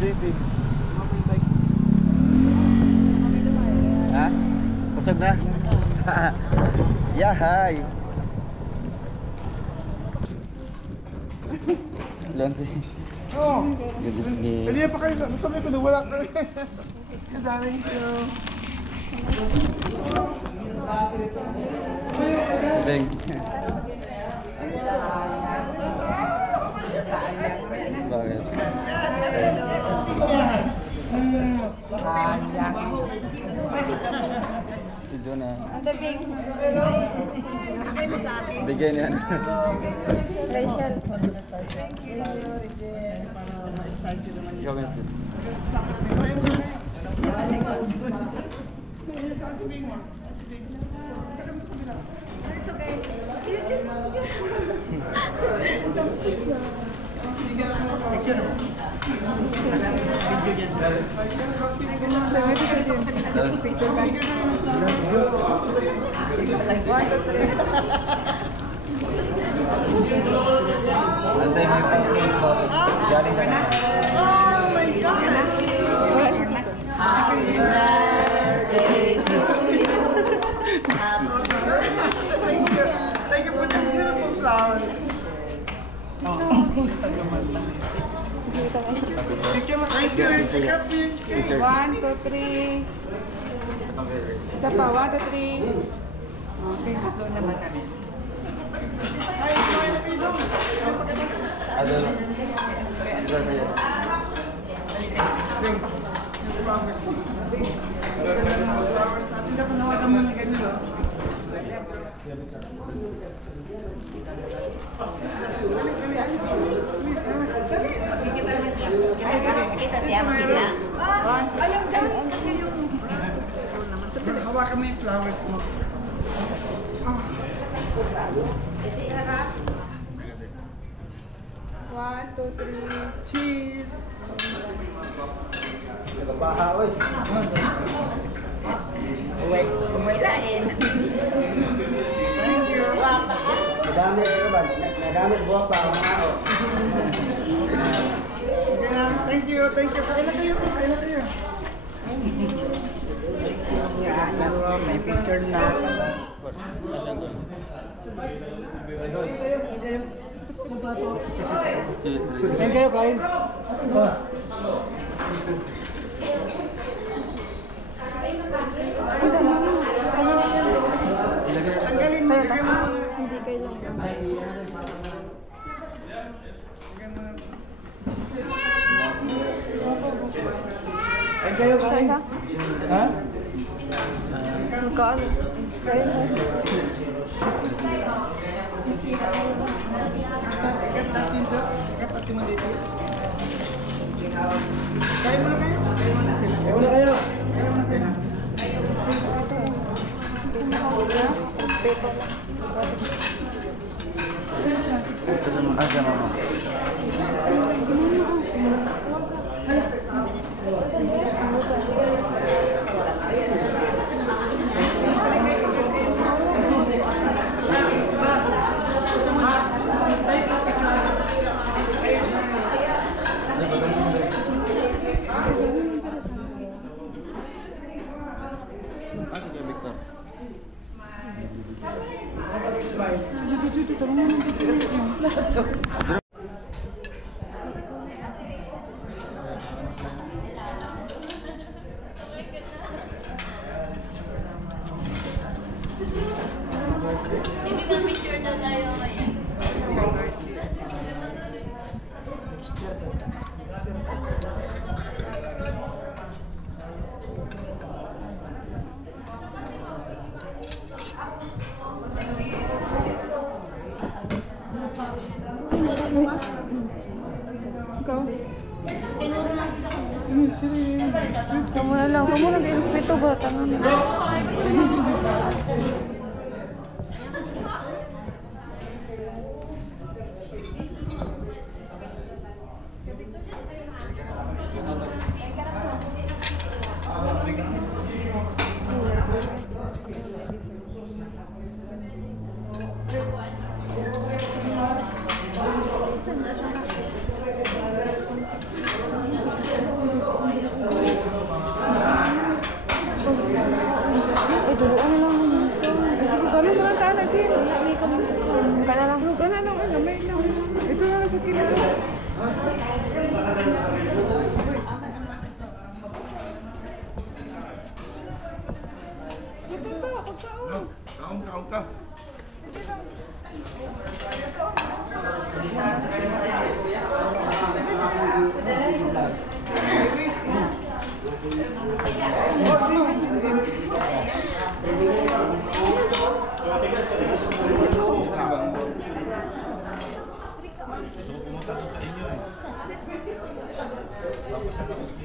JP. Ha? Pusog na? Yahay! Lante. Oo. Kanina pa kayo, sabi ko na wala kami. Kadaling ko. Deng. Bakit? Si Jonah. Bigay niya. Rachel. Ikaw nga ito. Antay mo yung pang-cake ko. Galing ka na. Oh my God! Happy birthday to you. Thank you. Thank you for the beautiful flowers. Thank you. Take up the cake. 1, 2, 3. Isa pa, 1, 2, 3. Okay, gusto naman kami. Ay, kumain na kayo doon. Ano? Isa na yan. Flowers natin. Dapat nawagan mo na ganyan. Ayun, ganun kasi yung... Hawakan mo yung flowers mo. One, two, three. Cheese! Nagabaha, oy. Umilain. Nadamit ka ba? Nadamit buwak pa ang mga Thank you. Kain na kayo. May picture na. Kain kayo, kain. Tanggalin mo. Hindi kailangan. Kain kayo, kain. Ha? Kain. Kain mo. Kain mo na kayo. Kain muna kayo. Aja mama. Picture na tayo ngayon. Ikaw? Kamu na lang. Kamu nag-respeto ba? Tangan na. Ay, turuan na lang naman. Sige, salo na lang tayo na, Jin. Kana lang. Kana lang, ano, may lang. Ito na lang sa kinala. Ito pa, pagkaon. Kaon ka. Gusto ko pumunta doon sa inyo eh. Papasal ako si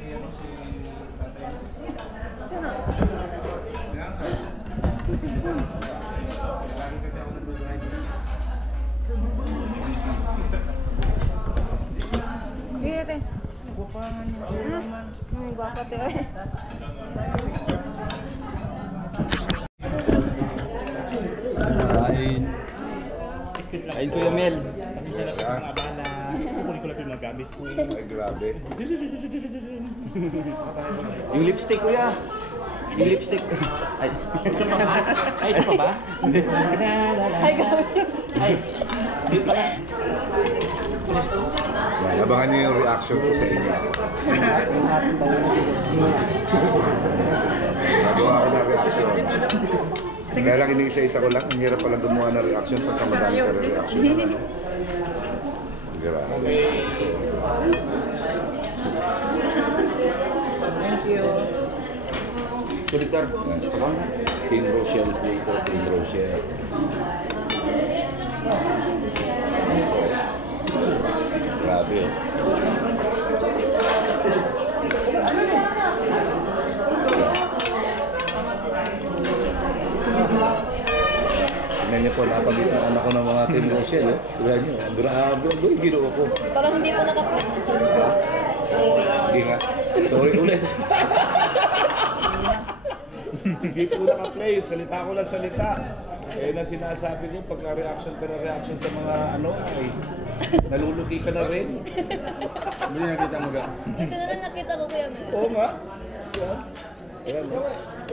tatay. Lagi kasi ako nag-drive. Iya, teh. Gupahan niya. Guapa, teh. Kain. Kain Kuya Mel. Kukunin ko lang yung mga gamit ko. Ay, grabe. Yung lipstick Kuya. Yung lipstick. Ay. Ay, ito pa ba? Ay, gawin. Ay, di pala. Yan, abangan niyo yung reaction ko sa inyo. Nagawa ko ng reaction. Kaya lang inisa-isa ko lang, ang hirap palang gumawa ng reaction pagka madami ka rin reaction. Grabe. Thank you. Kulitar. Team Rochelle po ito, Team Rochelle. Grabe oh. Tingnan niyo po, napagitan anak ko ng mga Team Rochelle. Tingnan niyo, grabe. Doon, ginoo ko. Parang hindi po nakapag. Hindi nga. Sorry ulit. Hindi po naka-play. Salita ko lang salita. Eh na sinasabi niyo, pagka-reaction ka na reaction sa mga ano ay naluluki ka na rin. Hindi nakita mo ga. Ito na lang nakita ko Kuya Mel. Oo nga. Yan. Ayan.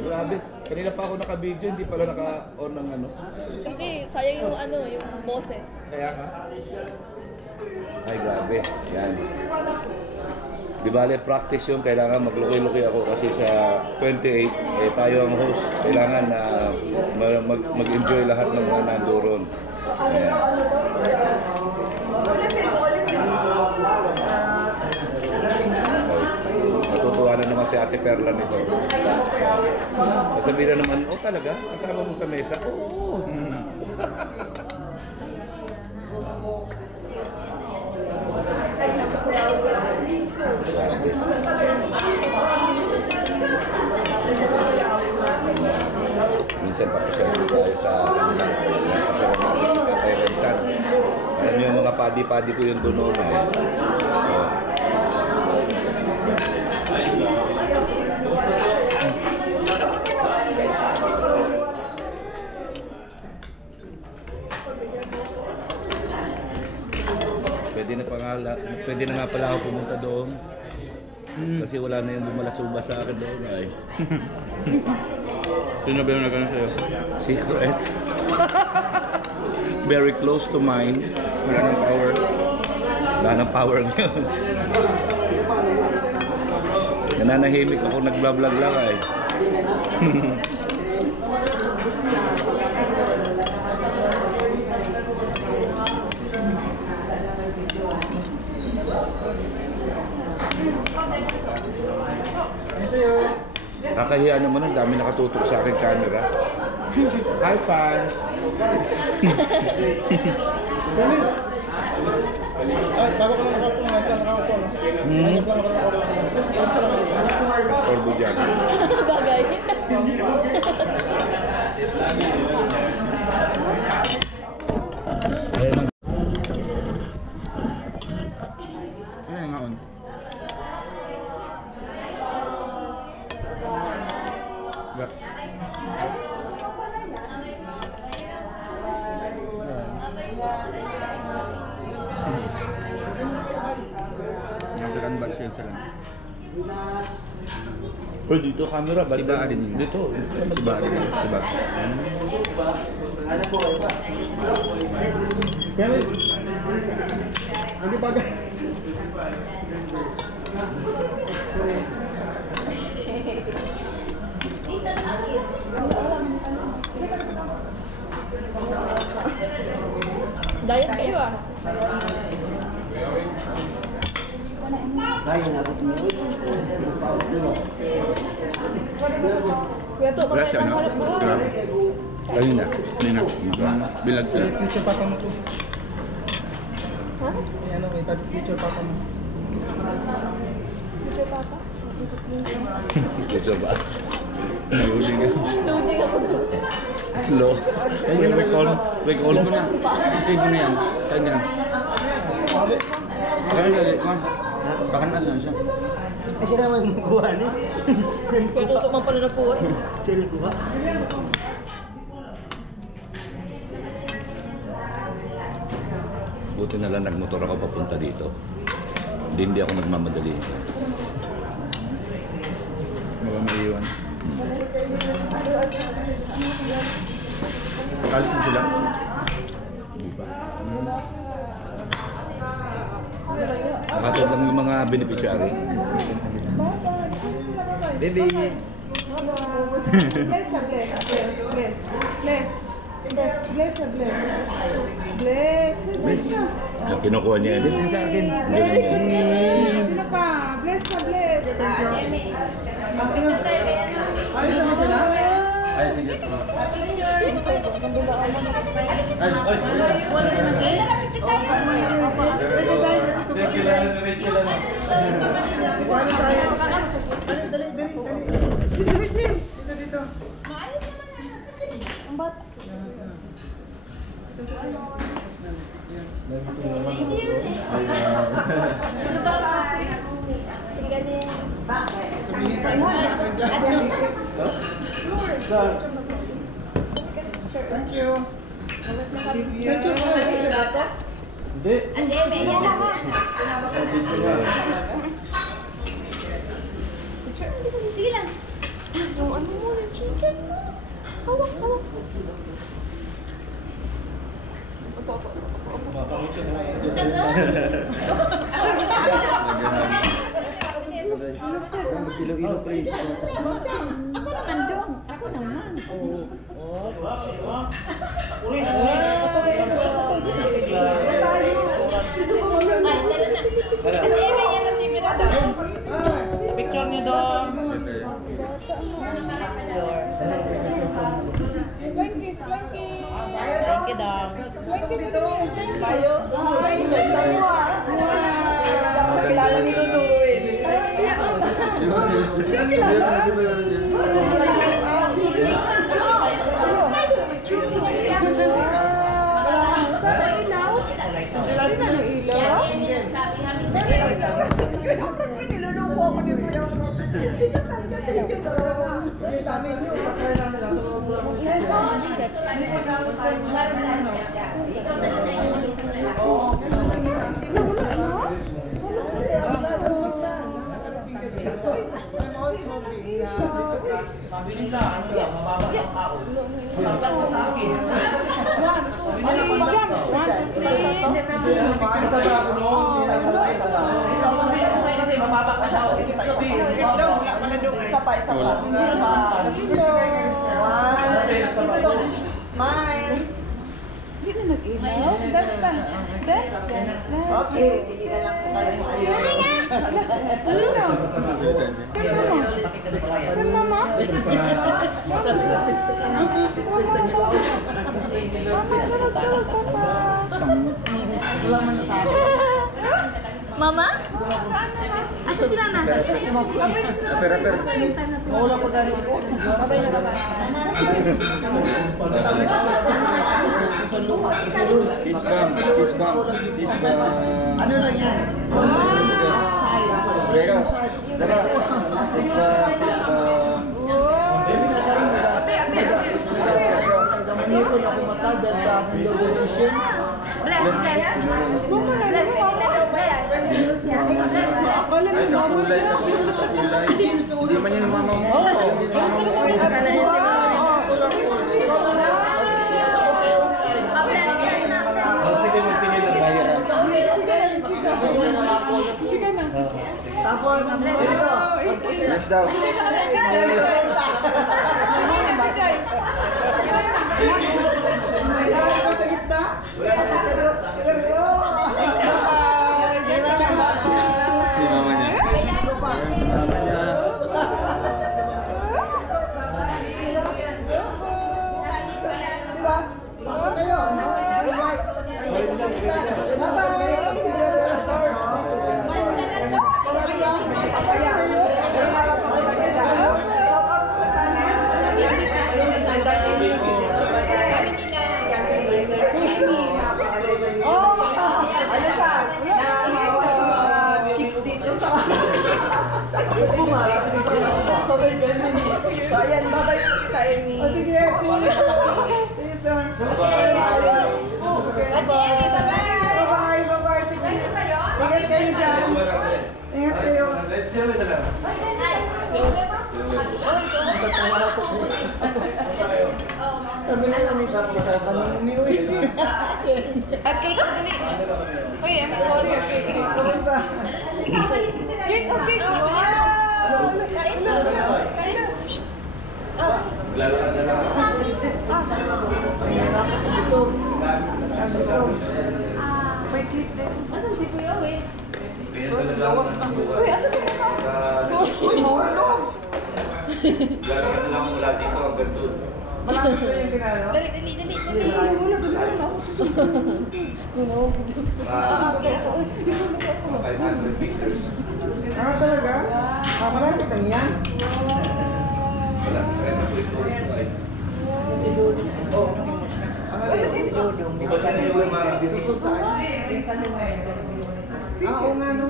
Grabe. Kanina pa ako naka-video, hindi pala naka-on ng ano. Kasi sayang yung ano, yung boses. Kaya ka? Ay, grabe. Yan. Di bale, practice yung kailangan magluki-luki ako kasi sa 28, eh, tayo ang host. Kailangan na mag-enjoy lahat ng mga nandoon. Ayan. Natutuwa na naman si Ate Perla nito. Sasabihin na naman, oh talaga? Kasama mo sa mesa? Oo. Minsan papasyal tayo sa kay Rensan. Alam niyo yung mga padi-padi ko yung doon na eh. Pwede na nga pala ako pumunta doon. Kasi wala na yung bumalasuba sa akin doon ay. Sino ba yung nagano sa'yo? Secret. Very close to mine. Wala ng power. Wala ng power ngayon. Nananahimik ako, nagbablog lang ay. Kakahiya naman, ang dami nakatutok sa akin camera. Hi, fans! Ay, bago ko lang nakaupo, no? Ayok lang ako nakaupo. Turbo dyan. Bagay. Ayan ang... Ayan nga on. Ga. Nasa canvas yun sa lang. Pero dito camera, Si Ba din yun. Dito. Si Ba din yun. Si Ba. Ano po kayo pa? Pero, hindi bagay. Diet kayo ah. Kaya na ako Kuya to, Wala siya, no? Sila. Kanina. Kanina. Bilag sila. Picture papa mo to. Ha? May ano, may picture papa mo. Picture papa? Dito ba? Nahuli ka. Loading ako doon. Slow. Recall mo na. Save mo na yan. Kaya na. Baka na siya. Baka na siya. Eh, siya naman magkuha niya. Kuya Tuto man pala nagkuha. Siya nagkuha. Buti na lang nagmotor ako papunta dito. Hindi ako nagmamadali. Baka maiiwan. Kalis na sila? Hindi pa. Nakatulad lang yung mga beneficiary. Baby! Bless na bless. Bless. Bless. Bless na bless. Bless. Bless na. Yung kinukuha niya. Bless din sa akin. Sino pa? Bless na bless. Ayos naman sila. Ay, sige. Pwede tayo dito. Pwede tayo. Paano tayo? Dali. Dito. Ang bata. Sabihin tayo. Thank you. Sige lang. Yung ano mo, yung chicken mo. Hawak. Ilo-ilo please. Ako naman dong. Ako naman. Picture niyo doon. Blanky. Thank you dong. Tayo. Ay, dalawa. Kilala ni Lulu eh. Saan ang ilaw? Kilala na ng ilaw? Niluluko ako ni Kuya. Dami nyo. Sabi nila, ano lang, mababa ang tao. Pagkat mo sa akin. Kasi mababa ka siya. Sige pa. Isa pa. Smile. Hindi na nag-ilaw. Dance. Okay, hindi na lang po kayo Ano na? Saan mama? Mama? Asa si Mama? Mawala ko sa rin. Isbang. Ano lang yan? Pero, diba? Baby na karin nila. Nagamitin ako mata dahil sa aking donation. Mama na naman ako. Akala niyo mama Kulay na. kasi sa kulay. Hindi naman yun ang mama mo. Sige, magtingin lang tayo. Sige na. Tapos, ito. Yes daw. Sa gitna. Si mama niya. Mama niya. Diba? Pasok kayo. Ano siya? Nahawas mga chicks dito sa... So, ayan, babay po kita, Amy. Oh, sige, see you. See you soon. Okay, bye-bye. Bye-bye, bye-bye. Sige. Ingat kayo dyan. Ingat kayo. Sabi na yun, may kapatid kami umiwi. At cake, dali. Uy, amin ko. Kamusta? Cake, okay. Wow! Kain na. Kain na. Lalaan na lang. Busog. Busog. May cake din. Asan si Kuya, eh? Kaya talaga ang buhay. Uy, asan si Kuya? Uy, mahulog. Lalakad na lang mula dito hanggang doon. Malapit na yung pinano. Dali, dali, dali, dali. Wala, dali na ako. Mga 500 meters. Ah, talaga? Ah, marami kitang yan. Wala, sakit na po ito. Ay. Iba na yung mga Ah, oo nga, no.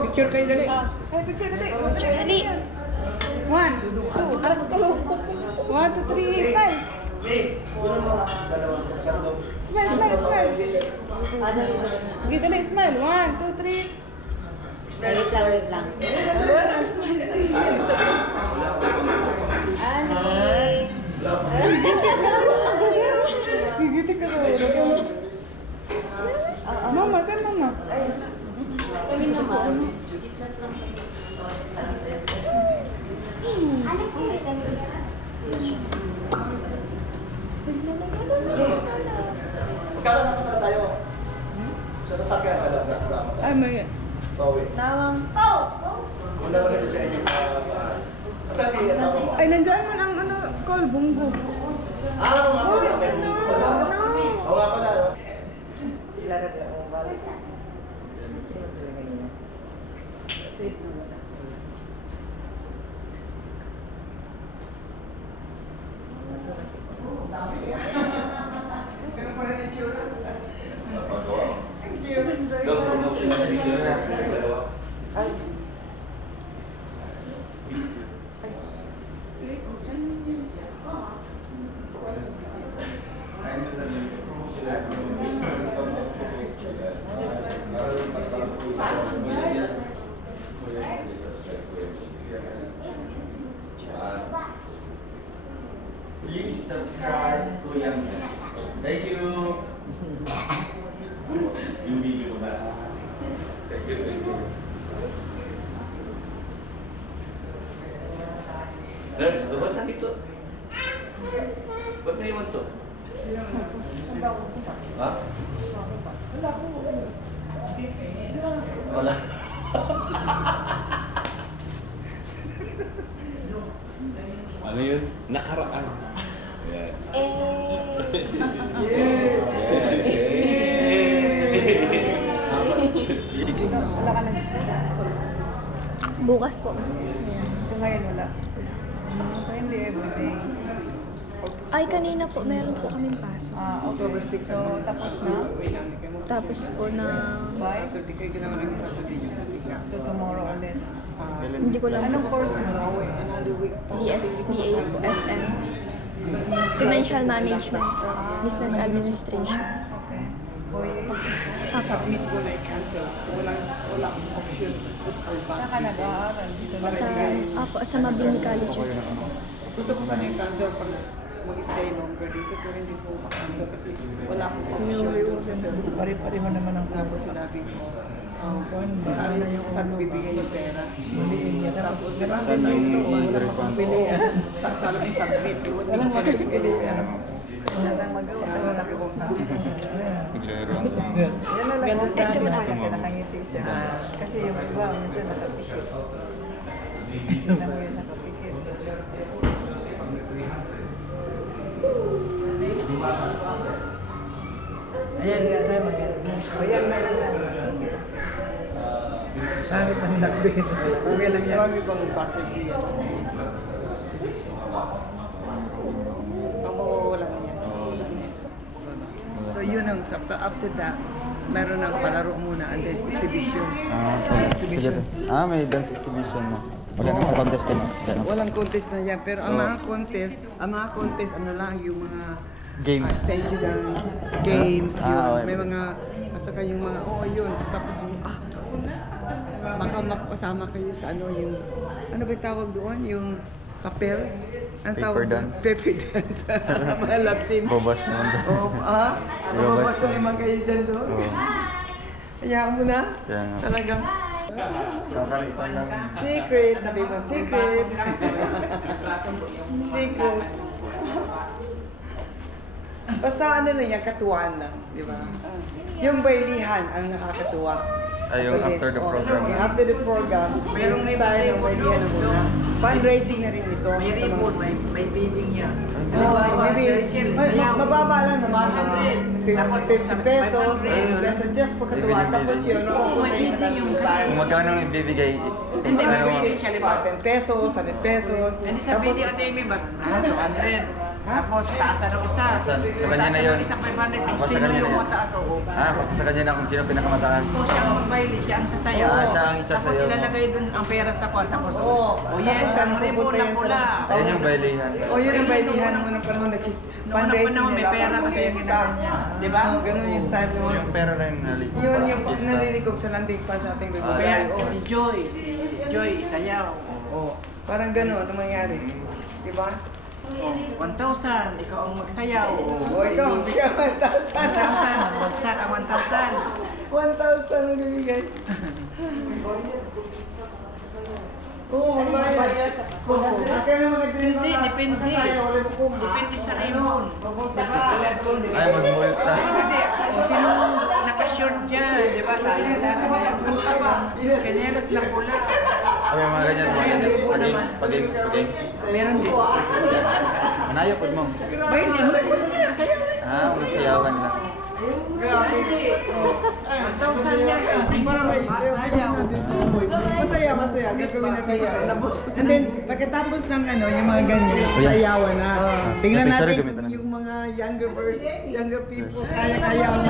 Picture kayo dali. Ay, picture dali. Picture Dali. 1, 2, Arak ko lang. 1, 2, 3, smile. Smile, smile, smile. Okay, dali, smile. 1, 2, 3. Wait lang, wait lang. Ani. Gigiti ka raw. Mama, saan mama? Kami naman. I-chat lang. Magkano na pala tayo? Sa sasakyan ka lang. Ay, may... Bawi. Nawang. Wala ba ito sa inyo? Asa si ano mo? Ay, nandiyan man ang ano, call, bunggo. Ah, oo nga pala. Uy, ano? Oo nga pala. Sila na ba? Ang balik. Hindi mo sila kanina. Tweet na wala. Ito kasi. Gawin promotion ng video na dalawa. Ay. Please subscribe Kuya. Thank you. Yung video na. Thank you, thank you. Nurse, ba't na dito? Ba't na iwan to? Ha? Wala. Ano yun? Nakaraan. Yeah. Wala ka na. Bukas po. So, ngayon wala. So, hindi everyday. Ay, kanina po, meron po kaming pasok. Ah, October 6. So, tapos na. Tapos po na... Bye. So, tomorrow ulit. Hindi ko lang Anong course mo? DSPA po, FM. Financial management po. Business administration. Submit ko na i-cancel. Walang option. Saan ka nag-aaral? Sa Mabini Colleges po. Gusto ko sana i-cancel pag mag-stay longer dito, pero hindi ko ma-cancel kasi wala akong option. Pari-pareho naman ang Tapos sinabi ko, saan bibigay yung pera? Tapos grabe na ito, walang makapilian. Saan yung submit, walang makapilian. Walang magawa. Wala akong Naglaro. Ganun sa akin nakangiti siya. Kasi yung iba, minsan nakapikit. Tingnan mo yung nakapikit. Ayan nga tayo maganda. Ayan na lang. Bakit ang nakbit? Okay lang yan. Marami bang bachelor siya? Ang mawawala na yan. So yun ang, after that, meron ng palaro muna and then exhibition. Sige to. May dance exhibition mo. Wala namang contest na. Walang contest na yan, pero ang mga contest, ano lang, yung mga Games. stage dance, games, yun. Okay. May mga, at saka yung mga, yun. Tapos, baka makasama kayo sa ano, yung, ano ba yung tawag doon? Yung papel? Ang Paper tawag doon? dance. Paper dance. Mga love team. Bobas naman doon. Babas na naman kayo dyan doon. Hayaan mo na. Kaya nga. Talagang Kakalitan lang. secret. Sabi mo, secret. Secret. Basta ano lang yan, katuwaan lang, di ba? Yung bailihan ang nakakatuwa. Yung after the program. Yung after the program, merong may tayo ng bailihan na muna. Fundraising na rin ito. May ribbon, may bidding niya. Mababa lang naman. 50 pesos, 50 pesos, just pagkatuwa. Tapos yun, may bidding yung Kung magkano ang ibibigay, Hindi, may bidding siya, di ba? 10 pesos, 100 pesos. Hindi sa bidding at Amy, ba't 200? Tapos taasan ng isa. Sa kanya na yun. Isa 500 kung Sa sino kanya na yung yun. mataas o Sa kanya na kung sino pinakamataas. Tapos siya ang magbaili, siya ang sasayaw. Siya ang isasayaw. Tapos ilalagay dun ang pera sa kwan. Tapos, Yes, siya ang ribbon na pula. Ayun yung bailihan. Yun ang bailihan nung unang panahon. Noong unang panahon, may pera kasi yung ginagawa niya. Di ba? Ganun yung style noon. Yung pera rin nalilig. Yun yung nalilikob sa landing pa sa ating bibigay. Kaya si Joy, isayaw. Parang ganun ang mangyari. Di ba? 1,000, ikaw ang magsayaw. Ikaw, bigyan 1,000. 1,000, bagsak ang 1,000. 1,000 ang bibigay. Magbayad. Kaya naman nag-drink Hindi, depende. Depende sa ribbon. Ay, magmulta. Kasi sino naka-short dyan, di ba? Sayang lang. Kanyelos na pula. Okay, mga ganyan. Pag-games. Meron din. Manayo po mo. Ba, hindi mo rin nakasayaw. Masayawan lang. Grabe. 1,000 yan. Para may masaya. Gagawin natin masaya. And then, pagkatapos ng yung mga ganyan, sayawan na. Tingnan natin yung mga younger people, kaya ang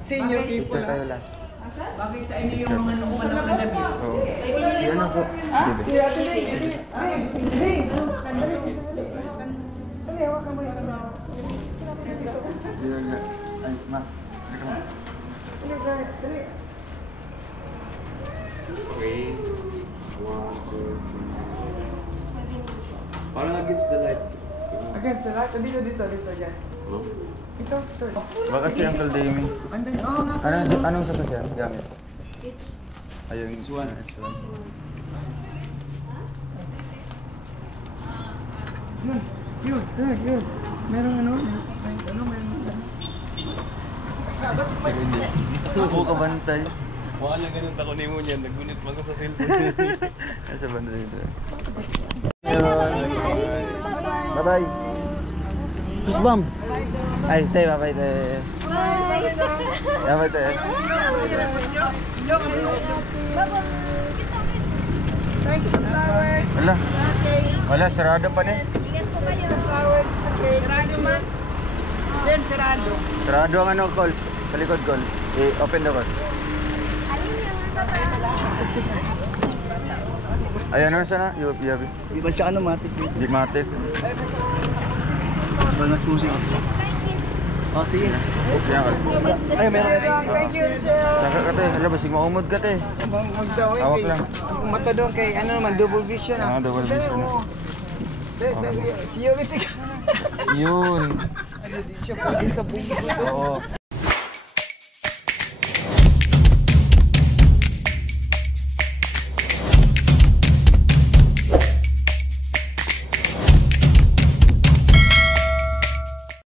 senior people. Picture tayo last. Bagay sa inyo yung mga nung manang kanabi. Oo. Si ano po? Diba? Si Ate Ring! Dali, hawakan mo yun. Ay, ma. Dali. 3, 1, 2, 3. Parang against the light. Against the light. Dito, dyan. No? Ito. Baka si Uncle Damie. Anong sasakyan? Gamit. Ayun, X1. Yun. Merong meron. Sige, hindi. Ako kabantay. Mukha na ganun ako ni mo niyan. Nagunit man ko sa cellphone. Nasa banda dito. Bye-bye. Kusbam. Ay, stay. Bye-bye. Bye-bye. Thank you, flowers. Wala, sarado pa ni. Ingat po kayo. Flowers. Sarado man. Then, sarado. Sarado ang calls. Sa likod call. Open the door. Alin yan? Bye-bye. Ay, ano sana? Yabi. Di ba siya matik? Di matik. Bangas musik. Oh, sige. Siya ka. Ay, meron. Thank you, sir. Saka ka te. Hala, basig maumod ka te. Magdaw eh. Hawak lang. Ang mata doon kay ano naman, double vision ah. Double vision. See you ulit. Yun. Ano din siya pwede sa buhay. Oo.